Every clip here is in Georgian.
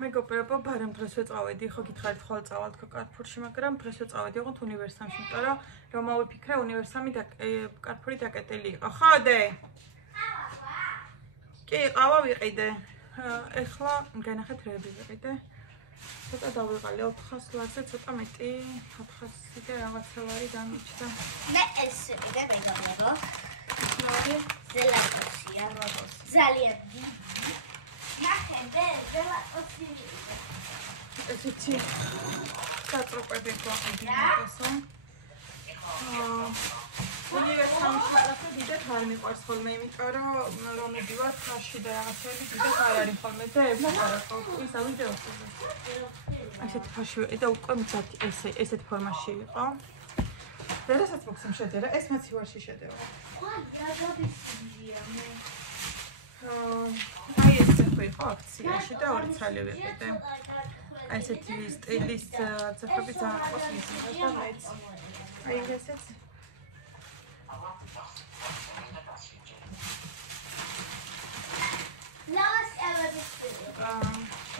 მეგობრებო, ბარემ დღეს ვეწავედი, ხო გითხარით ხოლმე წავალ თქო კარფურში, მაგრამ დღეს ვეწავედი ოღონდ უნივერსამში, იმიტომ რომ მოვიფიქრე უნივერსამი კარფური დაკეტილი იყო. ხო დე? კი, ყავა ვიყიდე. ეხლა განახეთ რეები ვიყიდე. ცოტა დავიღალე 400 ლარზე, ცოტა მეტი 400 და რაღაცა ლარი დამიჭდა. მე ეს ვიყიდე მეგობრებო. მოდი ზელატოსია, როგორც ძალიან დიდი. ნახე, ზელატოსი ვიყიდე. ესეთი სატროპები გვაყიდინებასო. უნივერსამში რაღაცა დიდად არ მიყვარს ხოლმე, იმიტომ რომ მიდივარ ხარში და რაღაცები დიდად არ არის ხოლმე და ებმოყარა ის ავიდეოზე. ასეთი ფაში და უკვე მზად ესეთ ფორმაში იყო. ვერასაც მოხსენ შედერა, ეს მაცივარში შედევა. აი ეს ხო იყო აქციაში და 2 ცალი ვიყიდე. აი ესეთი სტილის ძაფები ძალიან ყავს მისინას და მეც. აი ესეც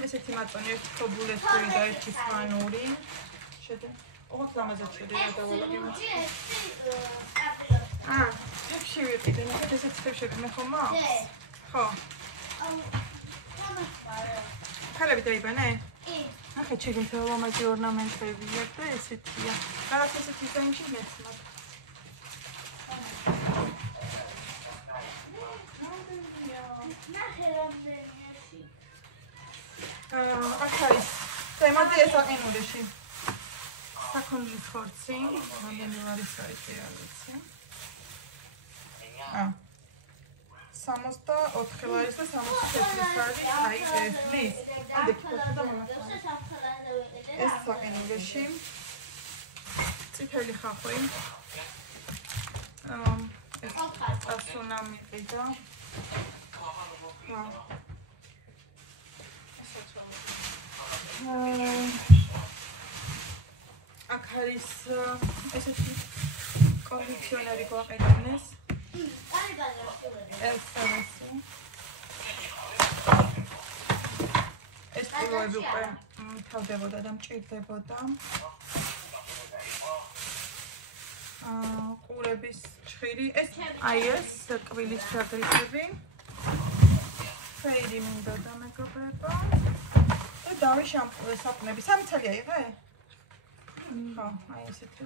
ესეთი მაწონი ერთი ხობულეთური და ერთი სვანური. შედე. ოღონდ ლამაზად შედევა დავალაგებთ. თებში ვიყიდე, ნახეთ ესეთი თებში მე ხომ მაქვს? ხო. ქალები დაიბანე? კი. ნახეთ შეგეთ ლამაზი ორნამენტებია და ესეთია. რაღაც ესეთი დიზაინში მეც მაქვს. აქ არის თემაზე ეს აყინულეში საქონლის ხორცი, რამდენი ლარის არის არ ვიცი. 64 ლარის და 64 ლარის აი ეს ლის. ანდე ფოტო და მომახსენე. ეს აყინულეში წითელი ხახვი. ეს ასუნა მიყიდა. აქ არის ესეთი კონდიციონერი გვაყენებდეს. ეს ტილოები უკვე თავდებოდა და მჭირდებოდა. ყურების ჭხირი, ეს აი ეს კბილის ჯაგრისები. ფეირი მინდოდა მეგობრებო. და დავი საპნები. 3 წელი აიღე? ხო, აი ესეთი.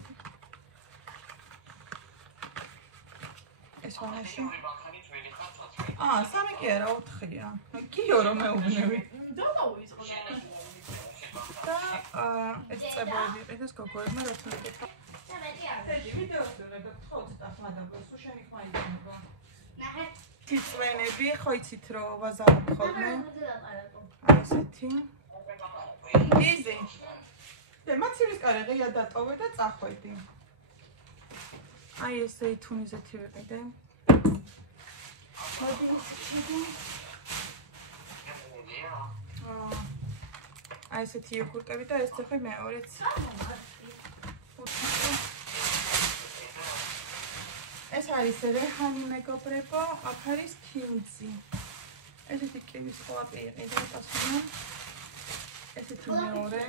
ეს ვანაში. 3 კი არა, 4-ია. კიო რომ მეუბნები. დავაუწყო. და ეს წებოები ყიდეს გოგოებმა რაც მეკითხა. და მეტი არ. ეს ვიდეოზე უნდა გთხოვ ცოტა ხმა დაგვა, შენი ხმა იქნება. ნახე. ციცვენები, ხო იცით რომ ვაზავებ ხოლმე. აი ესეთი. იზი. და მაცივრის კარიღია დატოვე და წახვედი. აი ეს ზეითუნიზეთი ვიყიდე. მოდი ჩიდი. აი ესეთი იოგურტები და ეს ცეხი მეორეც. ეს არის რეჰანი მეგობრებო, აქ არის კილძი. ესეთი კივის ყლაპი იყიდა პასუნა. ესეთი მეორე.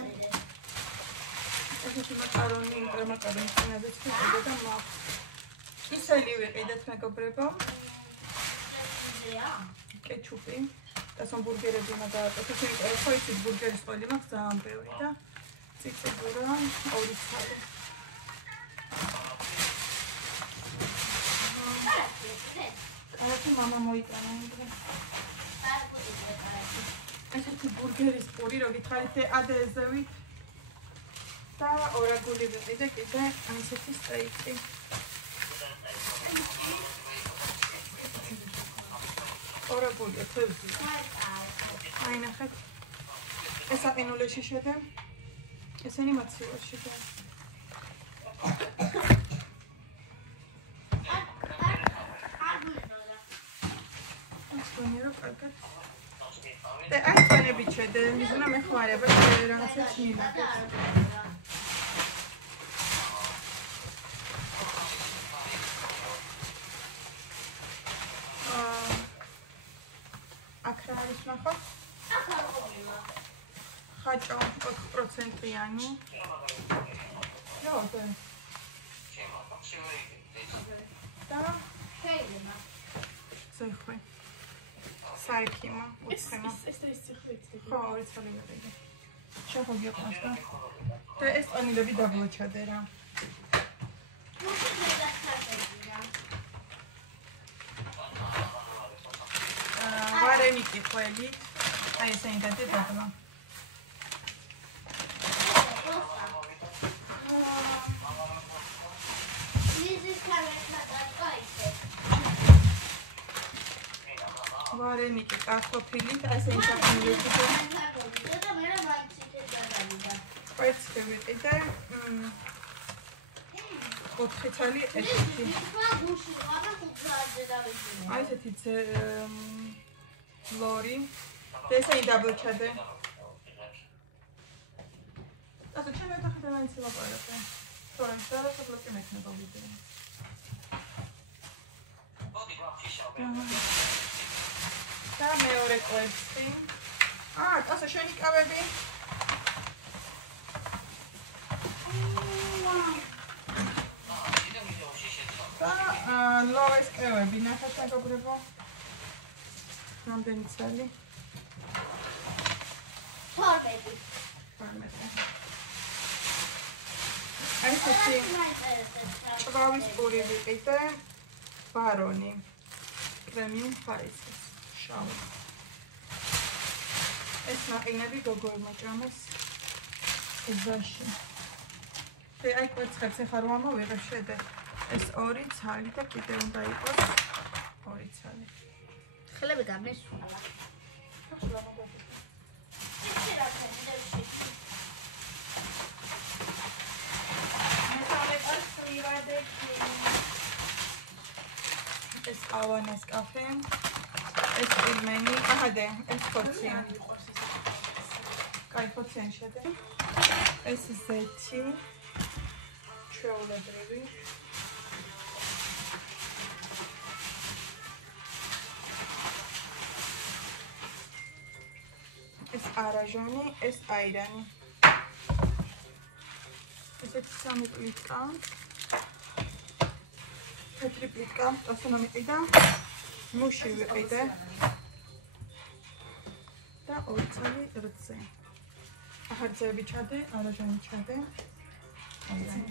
ესეთი მაკარონი, ინტერმაკარონი წინაზეც ვიყიდე და მაქვს. კისელი ვიყიდეთ მეგობრებო. კეჩუპი. და სამბურგერები უნდა გააკეთოთ, იმიტომ რომ ხო იცით ბურგერის ყველი მაქვს ძალიან ბევრი და ციციბურა 2 ცალი. კარგი мама მოიტანა იმდრე. ესეთი ბურგერის პური რო გითხარით ადეზევით და ორაგული ვიყიდე კიდე ესეთი სტეიკი. ორაგული თევზი. აი ნახეთ. ეს აყინულეში შედე. ესენი მაცივარში და და აი წვენები ჩედე, მიზნა მეხმარება რაღაცა ჩინა. აქ რა არის ნახოთ? ხაჭო 4%-იანი. Ļoti. Tā. შეიძლება. Zehvi. Saikima, utsima. ეს ციხლით. ხო, ორი ცალი მიყიდა. შეხოგი ყავს და. და ეს ყანილები დაბლოჩადე რა. ვარენიკი ყველი. აი ესე ინდადი დაბლა. ვარენიკი კარტოფილი, ასე ინდადი. კვერცხი ვიყიდე. 4 ცალი ესეთი. აი ესეთი ლორი. და ესე დაბლოჩადე. ასე ჩემი ოთახიდან მაინც ლაპარაკე. თორემ სადაც ბლოკი მექნება ვიდეო. და მეორე კვერცხი. ასე შენი კავები. და ლოვეს კევები ნახეთ მეგობრებო. რამდენი ცალი? 12. აი ესეთი ჭვავის პური ვიყიდე. ბარონი. პრემიუმ ხარისხის. შავი. ეს ნაყინები გოგოებმა ჭამეს ეზაში. და აი კვერცხებს ახლა რომ ამოვიღებ შედე. ეს 2 ცალი და კიდე უნდა იყოს 2 ცალი. ხელები გამესულა. ეს ავანეს კაფე. ეს პილმენი. აჰადე, ეს ფორციანი. კაი ფორციანი შედე. ეს ზეთი. ჩვეულებრივი. ეს არაჟანი, ეს აირანი. ესეთი 3 პლიტკა. თეთრი პლიტკა, ასონა მიყიდა. მუში ვიყიდე. და 2 ცალი რძე. ახარცები ჩადე, არაჟანი ჩადე. აირანი.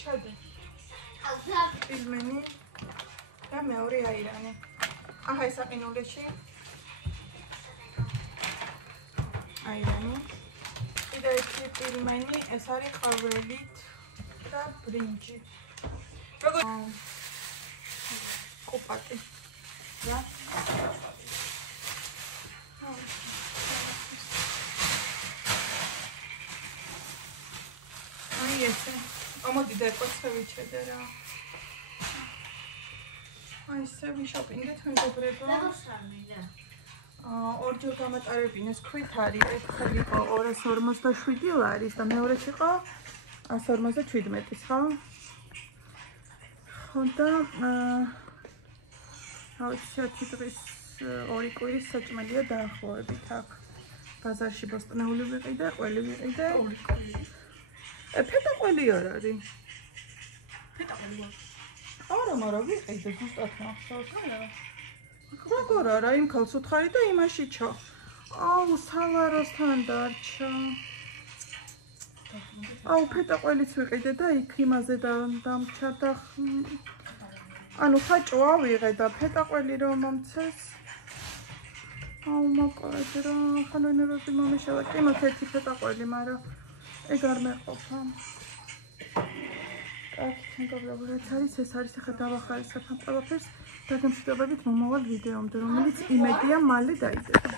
ჩადე. პილმენი და მეორე აირანი. აჰა ეს აყინულეში. აირანი. კიდე ერთი პილმენი, ეს არის ყავრელით და ბრინჯი. როგორ კოპატი. რა? აი ესე. ამოდი და კვერცხები ჩედე რა. აი ესე ვიშოპინგეთ მეგობრებო. ორჯერ გამატარებინეს ქვით არის. ერთხელ იყო 257 ლარის და მეორეც იყო 157-ის, ხო? ხო და ავიცი დღის 2 კვირის საჭმელია დაახლოებით აქ. ბაზარში ბოსტნეული ვიყიდე, ყველი ვიყიდე. ფეტა ყველი არ არის. ფეტა ყველი. არა, მაგრამ ვიყიდე ზუსტად მახსოვს, არა. როგორ არა, იმ ქალს უთხარი და იმაში ჩა. აუ, სალაროსთან დარჩა. აუ, ფეტა ყველიც ვიყიდე და იქ იმაზე დამჩა და ანუ ხაჭო ავიღე და ფეტა ყველი რომ მომცეს. აუ, მოკლედ რა, ხანვენეროდი მომიშალა. კი მაქვს ერთი ფეტა ყველი, მაგრამ ეგ არ მეყოფა. კაცი მეგობრებო, ეს არის ახლა დავახარისხებ ამ ყველაფერს. დაგემშვიდობებით მომავალ ვიდეომდე, რომელიც იმედია მალე დაიდება.